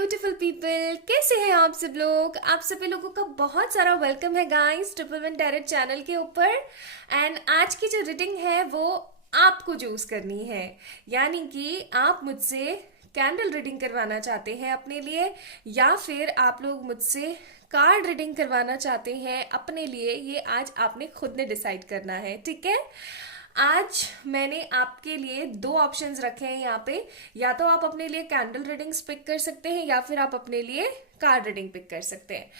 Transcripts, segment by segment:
Beautiful people, कैसे हैं आप सब लोग। आप सभी लोगों का बहुत सारा वेलकम है guys triple one tarot channel के ऊपर। एंड आज की जो रीडिंग है वो आपको चूज करनी है, यानी कि आप मुझसे कैंडल रीडिंग करवाना चाहते हैं अपने लिए, या फिर आप लोग मुझसे कार्ड रीडिंग करवाना चाहते हैं अपने लिए। ये आज आपने खुद ने डिसाइड करना है, ठीक है। आज मैंने आपके लिए दो ऑप्शंस रखे हैं यहाँ पे। या तो आप अपने लिए कैंडल रीडिंग्स पिक कर सकते हैं, या फिर आप अपने लिए कार्ड रीडिंग पिक कर सकते हैं।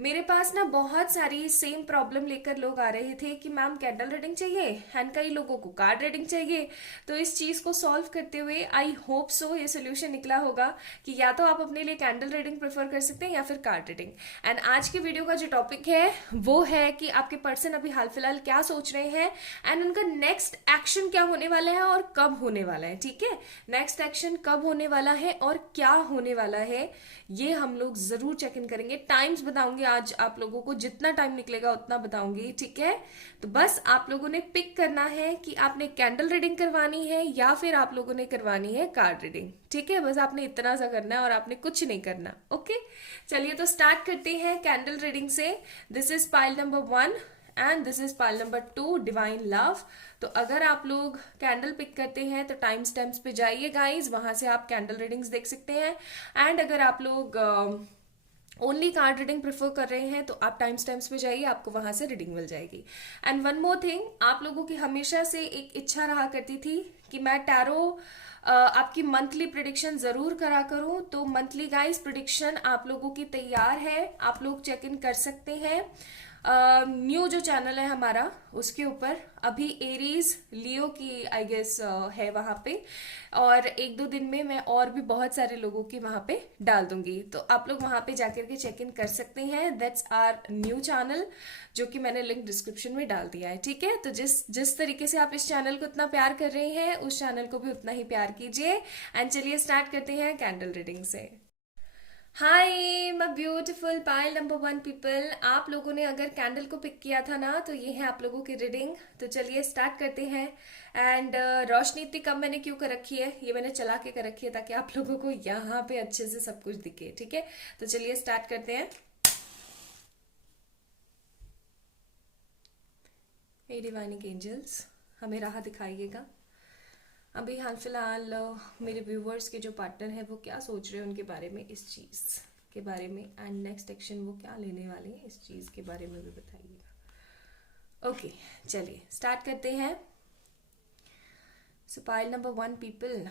मेरे पास ना बहुत सारी सेम प्रॉब्लम लेकर लोग आ रहे थे कि मैम कैंडल रीडिंग चाहिए एंड कई लोगों को कार्ड रीडिंग चाहिए। तो इस चीज को सॉल्व करते हुए आई होप सो ये सोल्यूशन निकला होगा कि या तो आप अपने लिए कैंडल रीडिंग प्रेफर कर सकते हैं या फिर कार्ड रीडिंग। एंड आज की वीडियो का जो टॉपिक है वो है कि आपके पर्सन अभी हाल फिलहाल क्या सोच रहे हैं एंड उनका नेक्स्ट एक्शन क्या होने वाला है और कब होने वाला है, ठीक है। नेक्स्ट एक्शन कब होने वाला है और क्या होने वाला है ये हम लोग जरूर चेक इन करेंगे। टाइम्स बताऊंगी आज आप लोगों को, जितना टाइम निकलेगा उतना बताऊंगी, ठीक है। तो बस आप लोगों ने पिक करना है कि आपने कैंडल रीडिंग करवानी है या फिर आप लोगों ने करवानी है कार्ड रीडिंग, ठीक है। बस आपने इतना सा करना है और आपने कुछ नहीं करना, ओके। चलिए तो स्टार्ट करते हैं कैंडल रीडिंग से। This is pile number 1 and this is pile number 2, divine love. तो अगर आप लोग कैंडल पिक करते हैं तो टाइम स्टैम्प्स पे जाइए गाइस, वहां से आप कैंडल रीडिंग्स देख सकते हैं। एंड अगर आप लोग ओनली कार्ड रीडिंग प्रेफर कर रहे हैं तो आप टाइम स्टैम्प्स पे जाइए, आपको वहां से रीडिंग मिल जाएगी। एंड वन मोर थिंग, आप लोगों की हमेशा से एक इच्छा रहा करती थी कि मैं टैरो आपकी मंथली प्रिडिक्शन जरूर करा करूं। तो मंथली गाइस प्रिडिक्शन आप लोगों की तैयार है, आप लोग चेक इन कर सकते हैं। न्यू जो चैनल है हमारा उसके ऊपर अभी एरीज लियो की आई गेस है वहां पे, और एक दो दिन में मैं और भी बहुत सारे लोगों की वहां पे डाल दूंगी। तो आप लोग वहां पे जाकर के चेक इन कर सकते हैं। दैट्स आर न्यू चैनल, जो कि मैंने लिंक डिस्क्रिप्शन में डाल दिया है, ठीक है। तो जिस जिस तरीके से आप इस चैनल को इतना प्यार कर रहे हैं उस चैनल को भी उतना ही प्यार कीजिए। एंड चलिए स्टार्ट करते हैं कैंडल रीडिंग से। हाय my beautiful pile number 1 people, आप लोगों ने अगर कैंडल को पिक किया था ना तो ये है आप लोगों की रीडिंग। तो चलिए स्टार्ट करते हैं। एंड रोशनी इतनी कम मैंने क्यों कर रखी है, ये मैंने चला के कर रखी है ताकि आप लोगों को यहाँ पे अच्छे से सब कुछ दिखे, ठीक है। तो चलिए स्टार्ट करते हैं। हे डिवाइनिंग एंजल्स, हमें राह दिखाइएगा। अभी हाल फिलहाल मेरे व्यूवर्स के जो पार्टनर हैं वो क्या सोच रहे हैं उनके बारे में, इस चीज़ के बारे में, एंड नेक्स्ट एक्शन वो क्या लेने वाले हैं इस चीज़ के बारे में भी बताइएगा। ओके चलिए स्टार्ट करते हैं। सो पाइल नंबर 1 पीपल,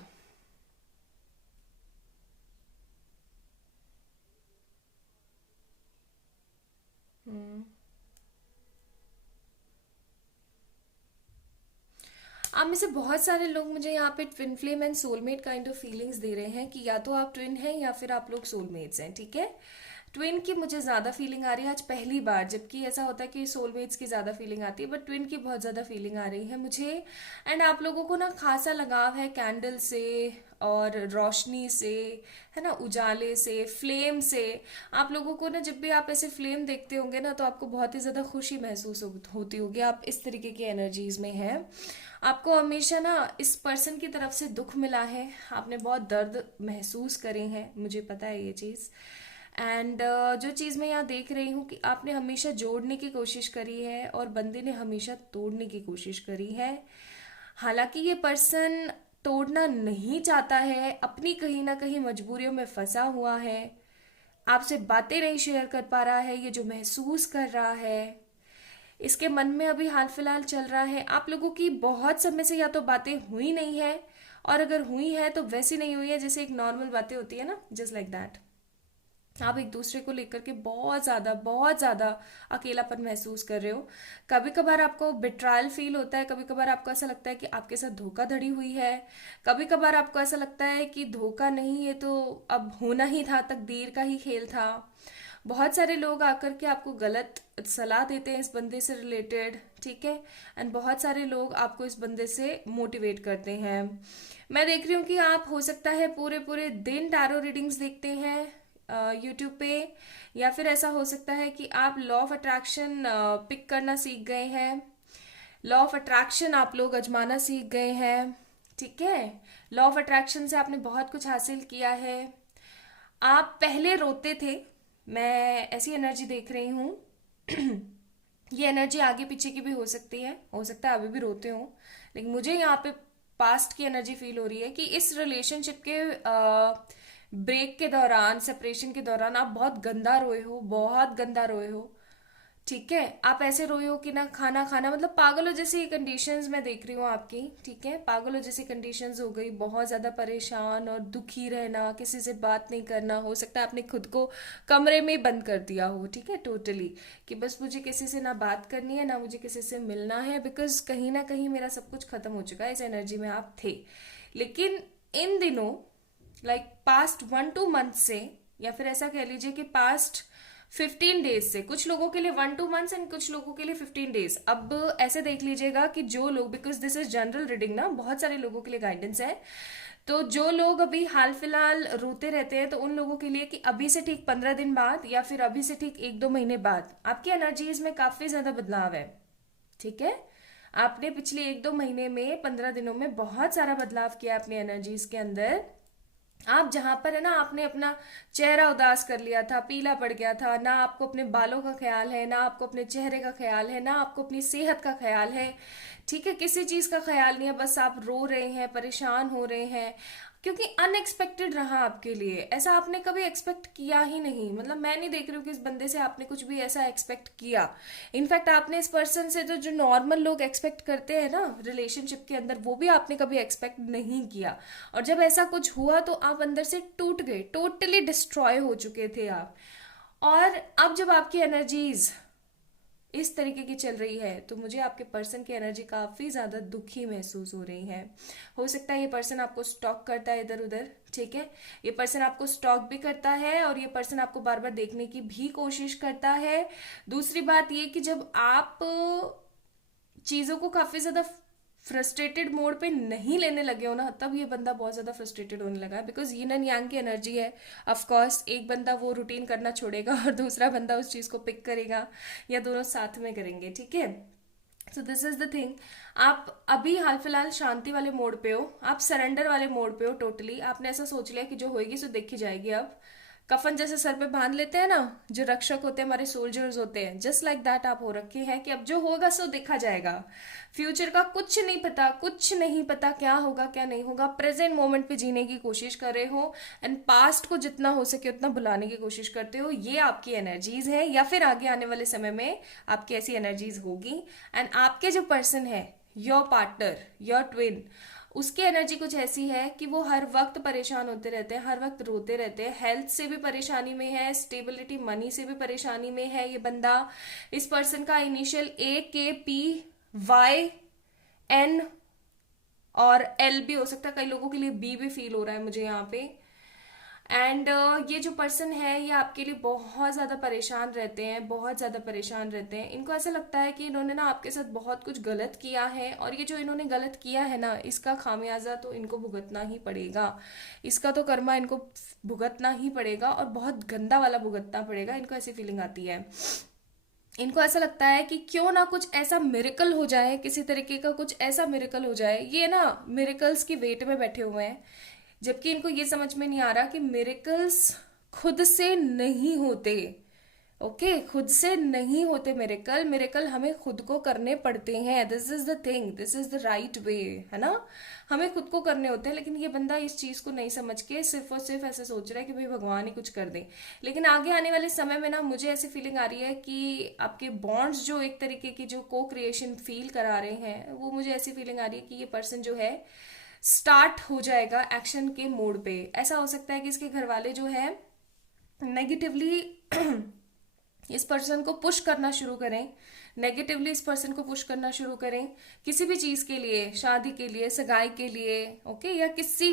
आप में से बहुत सारे लोग मुझे यहाँ पे twin flame and soulmate kind of feelings दे रहे हैं कि या तो आप ट्विन हैं या फिर आप लोग सोलमेट्स हैं, ठीक है। ट्विन की मुझे ज्यादा फीलिंग आ रही है आज पहली बार, जबकि ऐसा होता है कि सोलमेट्स की ज्यादा फीलिंग आती है, बट ट्विन की बहुत ज्यादा फीलिंग आ रही है मुझे। एंड आप लोगों को ना खासा लगाव है कैंडल से और रोशनी से, है ना, उजाले से, फ्लेम से। आप लोगों को ना जब भी आप ऐसे फ्लेम देखते होंगे ना तो आपको बहुत ही ज्यादा खुशी महसूस होती होगी। आप इस तरीके की एनर्जीज में हैं। आपको हमेशा ना इस पर्सन की तरफ से दुख मिला है, आपने बहुत दर्द महसूस करे हैं, मुझे पता है ये चीज़। एंड जो चीज़ मैं यहाँ देख रही हूँ कि आपने हमेशा जोड़ने की कोशिश करी है और बंदे ने हमेशा तोड़ने की कोशिश करी है। हालांकि ये पर्सन तोड़ना नहीं चाहता है, अपनी कहीं ना कहीं मजबूरियों में फंसा हुआ है, आपसे बातें नहीं शेयर कर पा रहा है। ये जो महसूस कर रहा है इसके मन में अभी हाल फिलहाल चल रहा है। आप लोगों की बहुत समय से या तो बातें हुई नहीं है, और अगर हुई है तो वैसी नहीं हुई है जैसे एक नॉर्मल बातें होती है ना, जस्ट लाइक दैट। आप एक दूसरे को लेकर के बहुत ज्यादा अकेलापन महसूस कर रहे हो। कभी कभार आपको बिट्रायल फील होता है, कभी कभार आपको ऐसा लगता है कि आपके साथ धोखाधड़ी हुई है, कभी कभार आपको ऐसा लगता है कि धोखा नहीं, ये तो अब होना ही था, तकदीर का ही खेल था। बहुत सारे लोग आकर के आपको गलत सलाह देते हैं इस बंदे से रिलेटेड, ठीक है। एंड बहुत सारे लोग आपको इस बंदे से मोटिवेट करते हैं। मैं देख रही हूँ कि आप हो सकता है पूरे पूरे दिन टैरो रीडिंग्स देखते हैं यूट्यूब पे, या फिर ऐसा हो सकता है कि आप लॉ ऑफ अट्रैक्शन पिक करना सीख गए हैं। लॉ ऑफ अट्रैक्शन आप लोग आजमाना सीख गए हैं, ठीक है। लॉ ऑफ अट्रैक्शन से आपने बहुत कुछ हासिल किया है। आप पहले रोते थे, मैं ऐसी एनर्जी देख रही हूँ। ये एनर्जी आगे पीछे की भी हो सकती है, हो सकता है अभी भी रोते हो, लेकिन मुझे यहाँ पे पास्ट की एनर्जी फील हो रही है कि इस रिलेशनशिप के ब्रेक के दौरान, सेपरेशन के दौरान आप बहुत गंदा रोए हो, बहुत गंदा रोए हो। ठीक है, आप ऐसे रोए हो कि ना खाना खाना, मतलब पागलों जैसी कंडीशंस मैं देख रही हूँ आपकी। ठीक है, पागलों जैसी कंडीशंस हो गई, बहुत ज़्यादा परेशान और दुखी रहना, किसी से बात नहीं करना। हो सकता है आपने खुद को कमरे में ही बंद कर दिया हो, ठीक है, टोटली, कि बस मुझे किसी से ना बात करनी है, ना मुझे किसी से मिलना है, बिकॉज कहीं ना कहीं मेरा सब कुछ खत्म हो चुका है। इस एनर्जी में आप थे, लेकिन इन दिनों लाइक पास्ट 1-2 मंथ से, या फिर ऐसा कह लीजिए कि पास्ट 15 डेज से, कुछ लोगों के लिए 1-2 मंथ्स एंड कुछ लोगों के लिए 15 डेज। अब ऐसे देख लीजिएगा कि जो लोग, because this is general reading ना, बहुत सारे लोगों के लिए गाइडेंस है, तो जो लोग अभी हाल फिलहाल रोते रहते हैं, तो उन लोगों के लिए कि अभी से ठीक 15 दिन बाद या फिर अभी से ठीक 1-2 महीने बाद आपकी एनर्जीज में काफी ज्यादा बदलाव है। ठीक है, आपने पिछले 1-2 महीने में, 15 दिनों में बहुत सारा बदलाव किया अपनी एनर्जीज के अंदर। आप जहां पर है ना, आपने अपना चेहरा उदास कर लिया था, पीला पड़ गया था, ना आपको अपने बालों का ख्याल है, ना आपको अपने चेहरे का ख्याल है, ना आपको अपनी सेहत का ख्याल है। ठीक है, किसी चीज का ख्याल नहीं है, बस आप रो रहे हैं, परेशान हो रहे हैं, क्योंकि अनएक्सपेक्टेड रहा आपके लिए। ऐसा आपने कभी एक्सपेक्ट किया ही नहीं, मतलब मैं नहीं देख रही हूँ कि इस बंदे से आपने कुछ भी ऐसा एक्सपेक्ट किया। इनफैक्ट आपने इस पर्सन से, तो जो नॉर्मल लोग एक्सपेक्ट करते हैं ना रिलेशनशिप के अंदर, वो भी आपने कभी एक्सपेक्ट नहीं किया। और जब ऐसा कुछ हुआ तो आप अंदर से टूट गए, टोटली डिस्ट्रॉय हो चुके थे आप। और अब जब आपकी एनर्जीज इस तरीके की चल रही है, तो मुझे आपके पर्सन की एनर्जी काफी ज्यादा दुखी महसूस हो रही है। हो सकता है ये पर्सन आपको स्टॉक करता है इधर उधर। ठीक है, ये पर्सन आपको स्टॉक भी करता है और ये पर्सन आपको बार बार देखने की भी कोशिश करता है। दूसरी बात ये कि जब आप चीजों को काफी ज्यादा फ्रस्ट्रेटेड मोड पे नहीं लेने लगे हो ना, तब ये बंदा बहुत ज्यादा फ्रस्ट्रेटेड होने लगा है, बिकॉज यिन एंड यांग की एनर्जी है। ऑफ कोर्स एक बंदा वो रूटीन करना छोड़ेगा और दूसरा बंदा उस चीज को पिक करेगा, या दोनों साथ में करेंगे। ठीक है, so this is the thing. आप अभी हाल फिलहाल शांति वाले मोड पे हो, आप सरेंडर वाले मोड पे हो टोटली। आपने ऐसा सोच लिया कि जो होएगी सो देखी जाएगी। अब कफन जैसे सर पे बांध लेते हैं ना, जो रक्षक होते हैं, हमारे सोल्जर्स होते हैं, जस्ट लाइक दैट आप हो रखे हैं कि अब जो होगा सो देखा जाएगा। फ्यूचर का कुछ नहीं पता, कुछ नहीं पता क्या होगा क्या नहीं होगा। प्रेजेंट मोमेंट पे जीने की कोशिश कर रहे हो एंड पास्ट को जितना हो सके उतना भुलाने की कोशिश करते हो। ये आपकी एनर्जीज है, या फिर आगे आने वाले समय में आपकी ऐसी एनर्जीज होगी। एंड आपके जो पर्सन है, योर पार्टनर, योर ट्विन, उसकी एनर्जी कुछ ऐसी है कि वो हर वक्त परेशान होते रहते हैं, हर वक्त रोते रहते हैं, हेल्थ से भी परेशानी में है, स्टेबिलिटी मनी से भी परेशानी में है ये बंदा। इस पर्सन का इनिशियल AKPYN और L भी हो सकता है, कई लोगों के लिए B भी फील हो रहा है मुझे यहाँ पे। एंड ये जो पर्सन है ये आपके लिए बहुत ज़्यादा परेशान रहते हैं, बहुत ज़्यादा परेशान रहते हैं। इनको ऐसा लगता है कि इन्होंने ना आपके साथ बहुत कुछ गलत किया है, और ये जो इन्होंने गलत किया है ना, इसका खामियाजा तो इनको भुगतना ही पड़ेगा। इसका तो कर्मा इनको भुगतना ही पड़ेगा, और बहुत गंदा वाला भुगतना पड़ेगा। इनको ऐसी फीलिंग आती है, इनको ऐसा लगता है कि क्यों ना कुछ ऐसा मिरेकल हो जाए, किसी तरीके का कुछ ऐसा मिरेकल हो जाए। ये ना मिरेकल्स की वेट में बैठे हुए हैं, जबकि इनको ये समझ में नहीं आ रहा कि मिरेकल्स खुद से नहीं होते। ओके, खुद से नहीं होते मिरेकल, मिरेकल हमें खुद को करने पड़ते हैं। This is the thing, this is the right way, है ना, हमें खुद को करने होते हैं। लेकिन ये बंदा इस चीज को नहीं समझ के सिर्फ और सिर्फ ऐसे सोच रहा है कि भाई भगवान ही कुछ कर दे। लेकिन आगे आने वाले समय में ना मुझे ऐसी फीलिंग आ रही है कि आपके बॉन्ड्स जो एक तरीके की जो को क्रिएशन फील करा रहे हैं, वो मुझे ऐसी फीलिंग आ रही है कि ये पर्सन जो है स्टार्ट हो जाएगा एक्शन के मोड पे। ऐसा हो सकता है कि इसके घर वाले जो है नेगेटिवली इस पर्सन को पुश करना शुरू करें, नेगेटिवली इस पर्सन को पुश करना शुरू करें, किसी भी चीज के लिए, शादी के लिए, सगाई के लिए, ओके, या किसी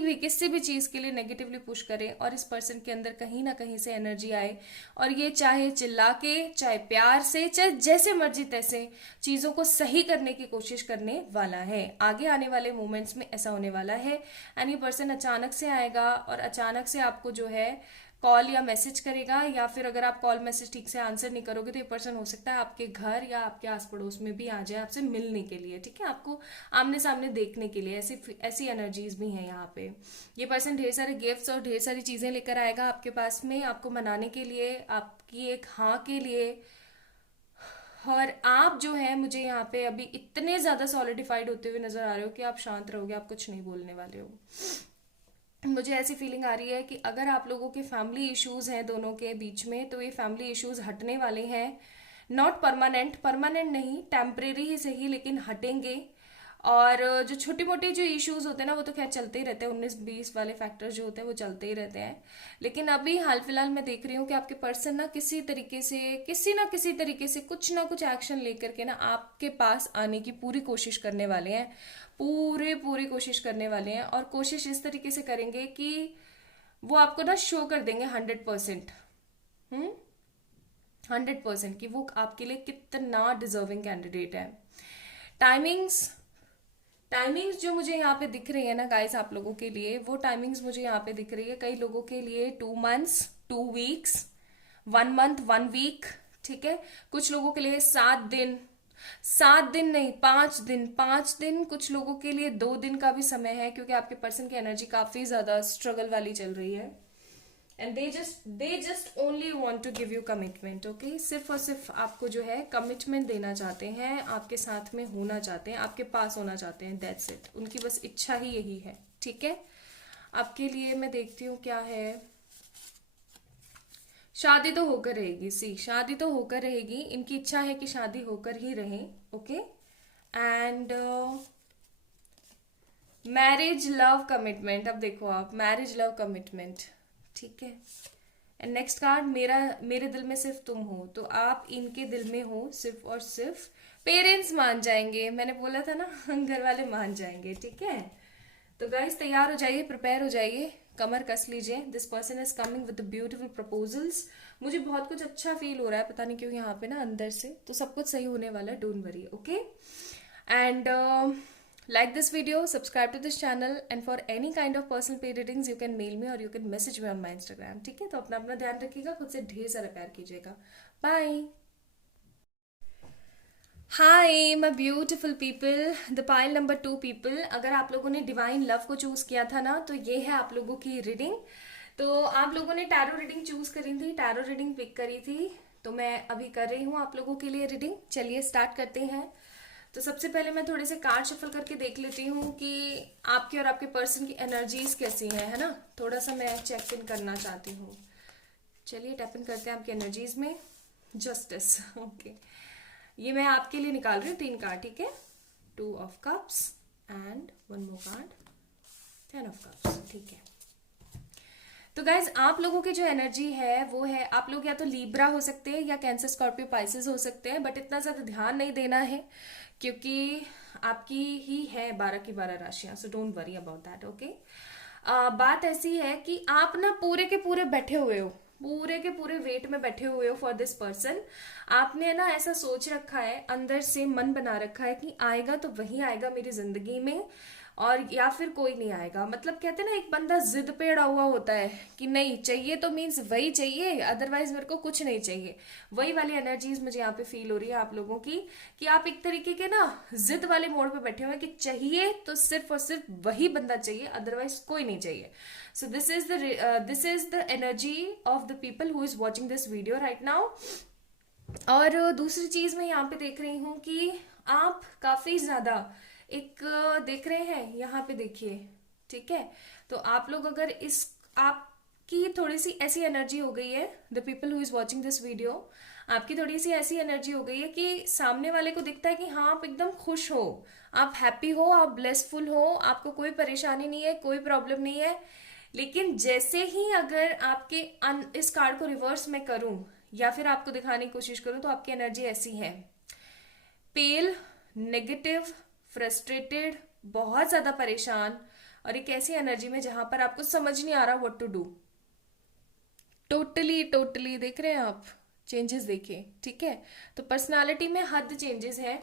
भी चीज के लिए नेगेटिवली पुश करें, और इस पर्सन के अंदर कहीं ना कहीं से एनर्जी आए, और ये चाहे चिल्ला के, चाहे प्यार से, चाहे जैसे मर्जी तैसे चीजों को सही करने की कोशिश करने वाला है। आगे आने वाले मोमेंट्स में ऐसा होने वाला है। एंड ये पर्सन अचानक से आएगा और अचानक से आपको जो है कॉल या मैसेज करेगा, या फिर अगर आप कॉल मैसेज ठीक से आंसर नहीं करोगे तो ये पर्सन हो सकता है आपके घर या आपके आस पड़ोस में भी आ जाए आपसे मिलने के लिए, ठीक है, आपको आमने सामने देखने के लिए। ऐसी ऐसी एनर्जीज भी हैं यहाँ पे। ये पर्सन ढेर सारे गिफ्ट्स और ढेर सारी चीजें लेकर आएगा आपके पास में, आपको मनाने के लिए, आपकी एक हाँ के लिए। और आप जो है मुझे यहाँ पे अभी इतने ज्यादा सॉलिडिफाइड होते हुए नजर आ रहे हो कि आप शांत रहोगे, आप कुछ नहीं बोलने वाले हो। मुझे ऐसी फीलिंग आ रही है कि अगर आप लोगों के फैमिली इश्यूज हैं दोनों के बीच में, तो ये फैमिली इश्यूज हटने वाले हैं। नॉट परमानेंट, परमानेंट नहीं, टेम्परेरी ही सही, लेकिन हटेंगे। और जो छोटी मोटी जो इश्यूज होते हैं ना वो तो खैर चलते ही रहते हैं, 19-20 वाले फैक्टर्स जो होते हैं वो चलते ही रहते हैं। लेकिन अभी हाल फिलहाल मैं देख रही हूँ कि आपके पर्सन ना किसी तरीके से, किसी ना किसी तरीके से कुछ ना कुछ एक्शन लेकर के ना आपके पास आने की पूरी कोशिश करने वाले हैं, पूरी कोशिश करने वाले हैं। और कोशिश इस तरीके से करेंगे कि वो आपको ना शो कर देंगे 100%। 100% कि वो आपके लिए कितना डिजर्विंग कैंडिडेट है। टाइमिंग्स, टाइमिंग्स जो मुझे यहाँ पे दिख रही है ना गाइस आप लोगों के लिए, वो टाइमिंग्स मुझे यहाँ पे दिख रही है कई लोगों के लिए 2 months, 2 weeks, 1 month, 1 week, ठीक है। कुछ लोगों के लिए 7 दिन, 7 दिन नहीं, 5 दिन, 5 दिन, कुछ लोगों के लिए 2 दिन का भी समय है, क्योंकि आपके पर्सन की एनर्जी काफी ज्यादा स्ट्रगल वाली चल रही है। And they just only want to give you commitment, okay. सिर्फ और सिर्फ आपको जो है कमिटमेंट देना चाहते हैं, आपके साथ में होना चाहते हैं, आपके पास होना चाहते हैं, दैट्स इट। उनकी बस इच्छा ही यही है, ठीक है। आपके लिए मैं देखती हूँ क्या है। शादी तो होकर रहेगी, सी शादी तो होकर रहेगी, इनकी इच्छा है कि शादी होकर ही रहे, okay. And marriage love commitment, अब देखो आप, मैरिज लव कमिटमेंट, ठीक है। एंड नेक्स्ट कार्ड, मेरे दिल में सिर्फ तुम हो, तो आप इनके दिल में हो सिर्फ और सिर्फ। पेरेंट्स मान जाएंगे, मैंने बोला था ना घर वाले मान जाएंगे, ठीक है। तो गाइस तैयार हो जाइए, प्रिपेयर हो जाइए, कमर कस लीजिए। This person is coming with beautiful proposals. मुझे बहुत कुछ अच्छा फील हो रहा है, पता नहीं क्यों यहाँ पे ना अंदर से, तो सब कुछ सही होने वाला है, don't worry, okay. And like this video, subscribe to this channel, and for any kind of personal paid readings you can mail me or you can message me on my Instagram, ठीक है। तो अपना अपना ध्यान रखिएगा, खुद से ढेर सारा प्यार कीजिएगा, bye. Hi my beautiful people, the pile number 2 people. अगर आप लोगों ने डिवाइन लव को चूज किया था ना, तो ये है आप लोगों की रीडिंग। तो आप लोगों ने टैरो रीडिंग चूज करी थी, टैरो रीडिंग पिक करी थी, तो मैं अभी कर रही हूँ आप लोगों के लिए रीडिंग। चलिए स्टार्ट करते हैं। तो सबसे पहले मैं थोड़े से कार्ड शफल करके देख लेती हूँ कि आपके और आपके पर्सन की एनर्जीज कैसी हैं, है ना। थोड़ा सा मैं चेक इन करना चाहती हूँ। चलिए टैप इन करते हैं आपकी एनर्जीज में। Justice, okay. ये मैं आपके लिए निकाल रही हूँ 3 कार्ड, ठीक है। 2 of Cups and 1 more card, 10 of Cups, ठीक है। तो गाइज आप लोगों की जो एनर्जी है वो है, आप लोग या तो लीब्रा हो सकते हैं या कैंसर, स्कॉर्पियो, पाइसेस हो सकते हैं, बट इतना ज्यादा ध्यान नहीं देना है क्योंकि आपकी ही है 12 की 12 राशियां, so don't worry about that, okay. बात ऐसी है कि आप ना पूरे के पूरे बैठे हुए हो, पूरे के पूरे वेट में बैठे हुए हो फॉर दिस पर्सन। आपने ना ऐसा सोच रखा है, अंदर से मन बना रखा है कि आएगा तो वही आएगा मेरी जिंदगी में, और या फिर कोई नहीं आएगा। मतलब कहते हैं ना, एक बंदा जिद पे अड़ा हुआ होता है कि नहीं चाहिए तो मीन्स वही चाहिए, अदरवाइज मेरे को कुछ नहीं चाहिए। वही वाली एनर्जीज मुझे यहाँ पे फील हो रही है आप लोगों की, कि आप एक तरीके के ना जिद वाले मोड पे बैठे हुए हैं कि चाहिए तो सिर्फ और सिर्फ वही बंदा चाहिए, अदरवाइज कोई नहीं चाहिए। So this is the energy of the people who is watching this video right now. और दूसरी चीज मैं यहाँ पे देख रही हूँ कि आप काफी ज्यादा एक देख रहे हैं, यहाँ पे देखिए, ठीक है। तो आप लोग अगर इस, आपकी थोड़ी सी ऐसी एनर्जी हो गई है, the people who is watching this video, आपकी थोड़ी सी ऐसी एनर्जी हो गई है कि सामने वाले को दिखता है कि हाँ आप एकदम खुश हो, आप हैप्पी हो, आप ब्लेसफुल हो, आपको कोई परेशानी नहीं है, कोई प्रॉब्लम नहीं है। लेकिन जैसे ही अगर आपके इस कार्ड को रिवर्स में करूं या फिर आपको दिखाने की कोशिश करूं, तो आपकी एनर्जी ऐसी है, पेल, नेगेटिव, फ्रस्ट्रेटेड, बहुत ज्यादा परेशान, और एक ऐसी एनर्जी में जहां पर आपको समझ नहीं आ रहा व्हाट टू डू। टोटली देख रहे हैं आप, चेंजेस देखिए, ठीक है। तो पर्सनालिटी में हद चेंजेस है।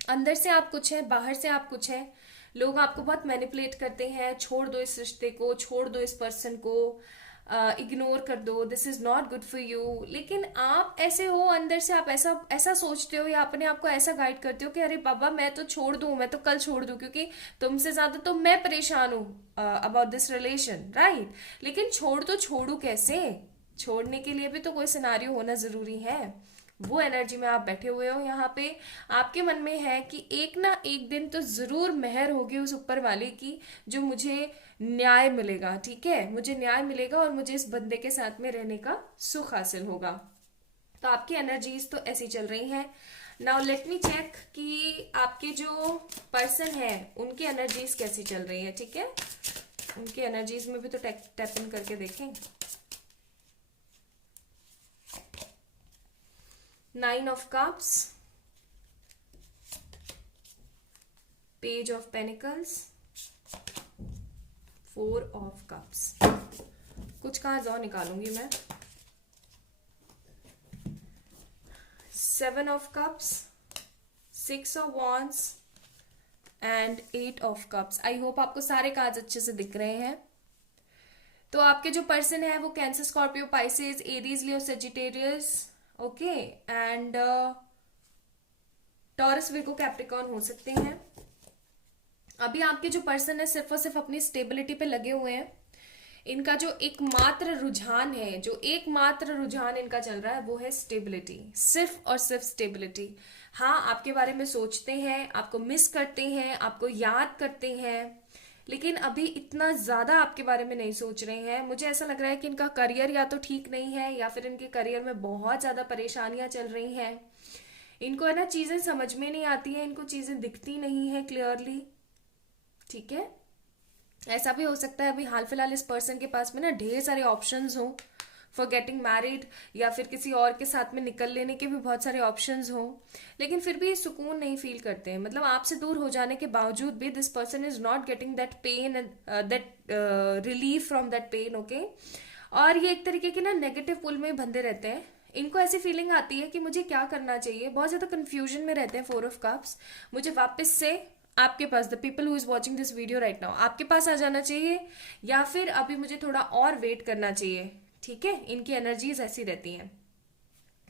अंदर से आप कुछ है, बाहर से आप कुछ है। लोग आपको बहुत मैनिपुलेट करते हैं, छोड़ दो इस रिश्ते को, छोड़ दो इस पर्सन को, इग्नोर कर दो, this is not good for you. लेकिन आप ऐसे हो अंदर से, आप ऐसा ऐसा सोचते हो या अपने आप को ऐसा गाइड करते हो कि अरे बाबा मैं तो छोड़ दूं, मैं तो कल छोड़ दूं, क्योंकि तुमसे ज्यादा तो मैं परेशान हूँ अबाउट दिस रिलेशन, राइट। लेकिन छोड़ तो छोड़ू कैसे? छोड़ने के लिए भी तो कोई सिनारियो होना जरूरी है। वो एनर्जी में आप बैठे हुए हो यहाँ पे। आपके मन में है कि एक ना एक दिन तो जरूर मेहर होगी उस ऊपर वाले की, जो मुझे न्याय मिलेगा, ठीक है, मुझे न्याय मिलेगा और मुझे इस बंदे के साथ में रहने का सुख हासिल होगा। तो आपकी एनर्जीज तो ऐसी चल रही हैं। नाउ लेट मी चेक कि आपके जो पर्सन है उनकी एनर्जीज कैसी चल रही है, ठीक है। उनकी एनर्जीज में भी तो टैप इन करके देखें। 9 of Cups, Page of Pentacles, 4 of Cups। कुछ कहाँ जाओ निकालूंगी मैं। 7 of Cups, 6 of Wands and 8 of Cups। I hope आपको सारे कार्ड्स अच्छे से दिख रहे हैं। तो आपके जो पर्सन है वो cancer, Scorpio, Pisces, Aries, Leo, Sagittarius, okay, and taurus, Virgo, Capricorn हो सकते हैं। अभी आपके जो पर्सन है सिर्फ और सिर्फ अपनी स्टेबिलिटी पे लगे हुए हैं। इनका जो एकमात्र रुझान है, जो एकमात्र रुझान इनका चल रहा है वो है स्टेबिलिटी, सिर्फ और सिर्फ स्टेबिलिटी। हाँ, आपके बारे में सोचते हैं, आपको मिस करते हैं, आपको याद करते हैं, लेकिन अभी इतना ज्यादा आपके बारे में नहीं सोच रहे हैं। मुझे ऐसा लग रहा है कि इनका करियर या तो ठीक नहीं है या फिर इनके करियर में बहुत ज्यादा परेशानियां चल रही हैं। इनको है ना चीजें समझ में नहीं आती हैं, इनको चीजें दिखती नहीं है क्लियरली, ठीक है। ऐसा भी हो सकता है अभी हाल फिलहाल इस पर्सन के पास में ना ढेर सारे ऑप्शंस हो फॉर गेटिंग मैरिड, या फिर किसी और के साथ में निकल लेने के भी बहुत सारे ऑप्शंस हो, लेकिन फिर भी सुकून नहीं फील करते हैं। मतलब आपसे दूर हो जाने के बावजूद भी this person is not getting that pain and that relief from that pain, okay. और ये एक तरीके के ना नेगेटिव पुल में बंधे रहते हैं। इनको ऐसी फीलिंग आती है कि मुझे क्या करना चाहिए, बहुत ज्यादा कंफ्यूजन में रहते हैं। 4 of Cups, मुझे वापस से आपके पास, the people who is watching this video right now, आपके पास आ जाना चाहिए या फिर अभी मुझे थोड़ा और वेट करना चाहिए, ठीक है। इनकी एनर्जीज ऐसी रहती हैं।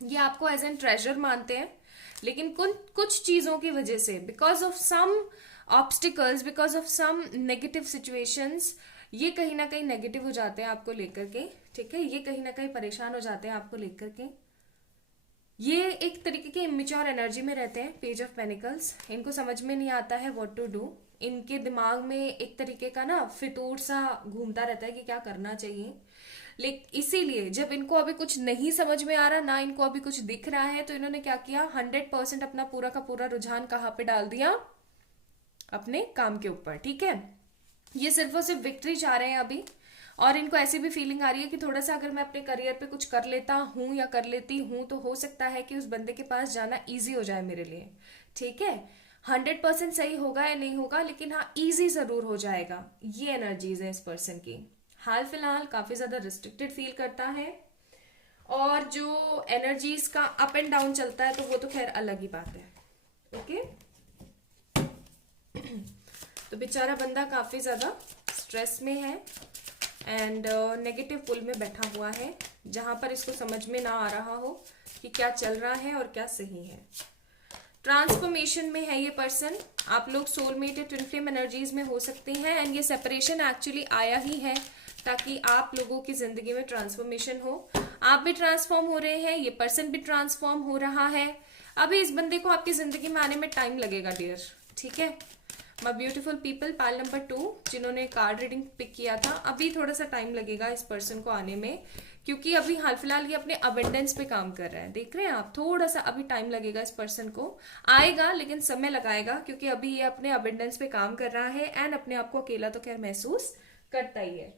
ये आपको एज एन ट्रेजर मानते हैं, लेकिन कुछ चीजों की वजह से, because of some obstacles, because of some negative situations, ये कहीं ना कहीं नेगेटिव हो जाते हैं आपको लेकर के, ठीक है। ये कहीं ना कहीं परेशान हो जाते हैं आपको लेकर के। ये एक तरीके की इमेच्योर एनर्जी में रहते हैं। पेज ऑफ पेनिकल्स, इनको समझ में नहीं आता है व्हाट टू डू। इनके दिमाग में एक तरीके का ना फितूर सा घूमता रहता है कि क्या करना चाहिए। लेकिन इसीलिए जब इनको अभी कुछ नहीं समझ में आ रहा, ना इनको अभी कुछ दिख रहा है, तो इन्होंने क्या किया, 100% अपना पूरा का पूरा रुझान कहाँ पे डाल दिया, अपने काम के ऊपर, ठीक है। ये सिर्फ और सिर्फ विक्ट्री चाह रहे हैं अभी। और इनको ऐसी भी फीलिंग आ रही है कि थोड़ा सा अगर मैं अपने करियर पे कुछ कर लेता हूँ या कर लेती हूँ तो हो सकता है कि उस बंदे के पास जाना इजी हो जाए मेरे लिए, ठीक है। 100% सही होगा या नहीं होगा, लेकिन हाँ इजी जरूर हो जाएगा। ये एनर्जीज है इस पर्सन की। हाल फिलहाल काफी ज्यादा रिस्ट्रिक्टेड फील करता है, और जो एनर्जीज का अप एंड डाउन चलता है तो वो तो खैर अलग ही बात है, ओके। तो बेचारा बंदा काफी ज्यादा स्ट्रेस में है एंड नेगेटिव पुल में बैठा हुआ है, जहां पर इसको समझ में ना आ रहा हो कि क्या चल रहा है और क्या सही है। ट्रांसफॉर्मेशन में है ये पर्सन। आप लोग सोलमेट या ट्विन फ्लेम एनर्जीज में हो सकते हैं, एंड ये सेपरेशन एक्चुअली आया ही है ताकि आप लोगों की जिंदगी में ट्रांसफॉर्मेशन हो। आप भी ट्रांसफॉर्म हो रहे हैं, ये पर्सन भी ट्रांसफॉर्म हो रहा है। अभी इस बंदे को आपकी जिंदगी में आने में टाइम लगेगा डियर, ठीक है। My beautiful people, Pal number 2 जिन्होंने कार्ड रीडिंग पिक किया था, अभी थोड़ा सा टाइम लगेगा इस पर्सन को आने में, क्योंकि अभी हाल फिलहाल ये अपने अबेंडेंस पे काम कर रहा है। देख रहे हैं आप, थोड़ा सा अभी टाइम लगेगा इस पर्सन को, आएगा लेकिन समय लगाएगा, क्योंकि अभी ये अपने अबेंडेंस पे काम कर रहा है एंड अपने आप को अकेला तो खैर महसूस करता ही है।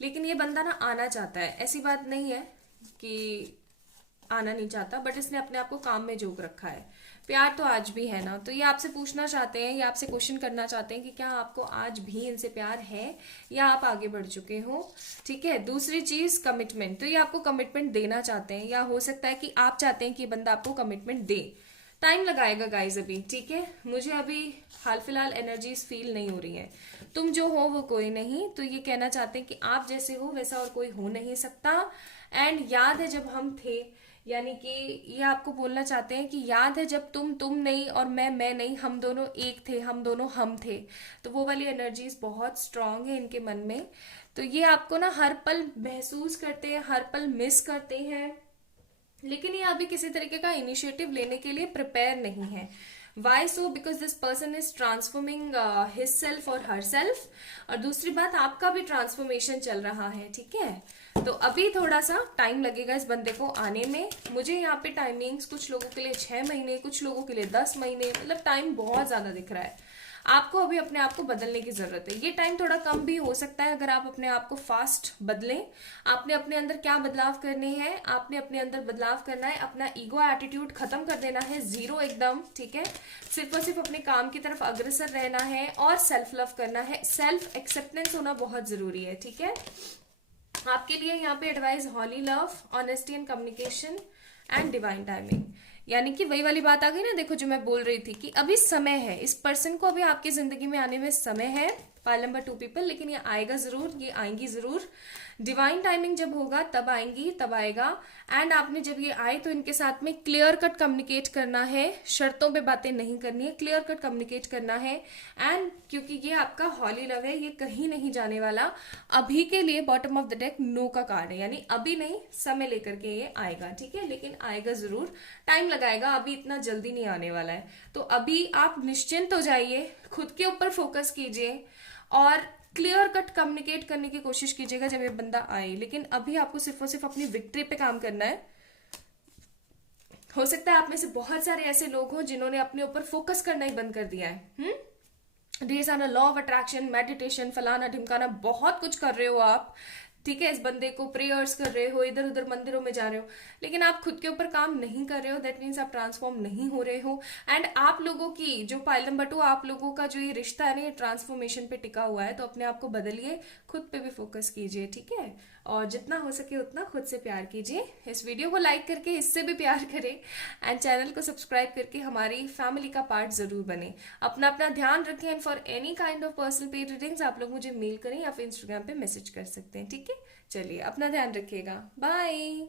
लेकिन ये बंदा ना आना चाहता है, ऐसी बात नहीं है कि आना नहीं चाहता, बट इसने अपने आप को काम में झोंक रखा है। प्यार तो आज भी है ना, तो ये आपसे पूछना चाहते हैं, ये आपसे क्वेश्चन करना चाहते हैं कि क्या आपको आज भी इनसे प्यार है या आप आगे बढ़ चुके हो, ठीक है। दूसरी चीज कमिटमेंट, तो ये आपको कमिटमेंट देना चाहते हैं, या हो सकता है कि आप चाहते हैं कि ये बंदा आपको कमिटमेंट दे टाइम लगाएगा गाइज अभी, ठीक है। मुझे अभी हाल फिलहाल एनर्जीज फील नहीं हो रही हैं। तुम जो हो वो कोई नहीं, तो ये कहना चाहते हैं कि आप जैसे हो वैसा और कोई हो नहीं सकता। एंड याद है जब हम थे, यानी कि ये आपको बोलना चाहते हैं कि याद है जब तुम नहीं और मैं नहीं, हम दोनों एक थे, हम दोनों हम थे। तो वो वाली एनर्जीज बहुत स्ट्रांग है इनके मन में। तो ये आपको ना हर पल महसूस करते हैं, हर पल मिस करते हैं, लेकिन ये अभी किसी तरीके का इनिशिएटिव लेने के लिए प्रिपेयर नहीं है। Why so? Because this person is transforming his self और हर सेल्फ। और दूसरी बात, आपका भी ट्रांसफॉर्मेशन चल रहा है, ठीक है। तो अभी थोड़ा सा टाइम लगेगा इस बंदे को आने में। मुझे यहाँ पे टाइमिंग्स कुछ लोगों के लिए 6 महीने, कुछ लोगों के लिए 10 महीने, मतलब टाइम बहुत ज्यादा दिख रहा है। आपको अभी अपने आप को बदलने की जरूरत है। ये टाइम थोड़ा कम भी हो सकता है अगर आप अपने आप को फास्ट बदलें। आपने अपने अंदर क्या बदलाव करने हैं? आपने अपने अंदर बदलाव करना है, अपना ईगो एटीट्यूड खत्म कर देना है, जीरो एकदम, ठीक है। सिर्फ और सिर्फ अपने काम की तरफ अग्रसर रहना है और सेल्फ लव करना है। सेल्फ एक्सेप्टेंस होना बहुत जरूरी है, ठीक है। आपके लिए यहाँ पे advice holy love, honesty and communication and divine timing. यानी कि वही वाली बात आ गई ना, देखो जो मैं बोल रही थी कि अभी समय है, इस पर्सन को अभी आपकी जिंदगी में आने में समय है। पाइल नंबर 2 पीपल, लेकिन ये आएगा जरूर, ये आएंगी जरूर। डिवाइन टाइमिंग जब होगा तब आएंगी, तब आएगा। एंड आपने जब ये आए तो इनके साथ में क्लियर कट कम्युनिकेट करना है, शर्तों पे बातें नहीं करनी है, क्लियर कट कम्युनिकेट करना है। एंड क्योंकि ये आपका हॉली लव है, ये कहीं नहीं जाने वाला। अभी के लिए bottom of the deck no का कार्ड है, यानी अभी नहीं, समय लेकर के ये आएगा, ठीक है। लेकिन आएगा जरूर, टाइम लगाएगा, अभी इतना जल्दी नहीं आने वाला है। तो अभी आप निश्चिंत हो जाइए, खुद के ऊपर फोकस कीजिए और क्लियर कट कम्युनिकेट करने की कोशिश कीजिएगा जब ये बंदा आए। लेकिन अभी आपको सिर्फ और सिर्फ अपनी विक्ट्री पे काम करना है। हो सकता है आप में से बहुत सारे ऐसे लोग हो जिन्होंने अपने ऊपर फोकस करना ही बंद कर दिया है। Days are law of attraction, meditation, फलाना ढिमकाना, बहुत कुछ कर रहे हो आप, ठीक है। इस बंदे को प्रेयर्स कर रहे हो, इधर उधर मंदिरों में जा रहे हो, लेकिन आप खुद के ऊपर काम नहीं कर रहे हो। दैट मीन्स आप ट्रांसफॉर्म नहीं हो रहे हो। एंड आप लोगों की जो पाइल नंबर 2, आप लोगों का जो ये रिश्ता है ना, ये ट्रांसफॉर्मेशन पे टिका हुआ है। तो अपने आप को बदलिए, खुद पे भी फोकस कीजिए, ठीक है। और जितना हो सके उतना खुद से प्यार कीजिए। इस वीडियो को लाइक करके इससे भी प्यार करें एंड चैनल को सब्सक्राइब करके हमारी फैमिली का पार्ट जरूर बने। अपना अपना ध्यान रखें। And for any kind of personal paid readings आप लोग मुझे मेल करें या फिर इंस्टाग्राम पे मैसेज कर सकते हैं, ठीक है। चलिए, अपना ध्यान रखिएगा, बाय।